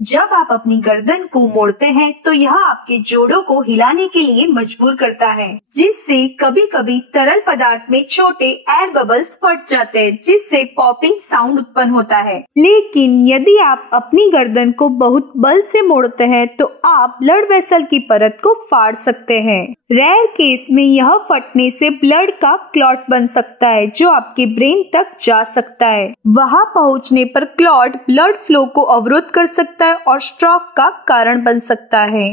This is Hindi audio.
जब आप अपनी गर्दन को मोड़ते हैं तो यह आपके जोड़ों को हिलाने के लिए मजबूर करता है, जिससे कभी कभी तरल पदार्थ में छोटे एयर बबल्स फट जाते हैं, जिससे पॉपिंग साउंड उत्पन्न होता है। लेकिन यदि आप अपनी गर्दन को बहुत बल से मोड़ते हैं तो आप ब्लड वेसल की परत को फाड़ सकते हैं। रेयर केस में यह फटने से ब्लड का क्लॉट बन सकता है, जो आपके ब्रेन तक जा सकता है। वहां पहुंचने पर क्लॉट ब्लड फ्लो को अवरुद्ध कर सकता है और स्ट्रोक का कारण बन सकता है।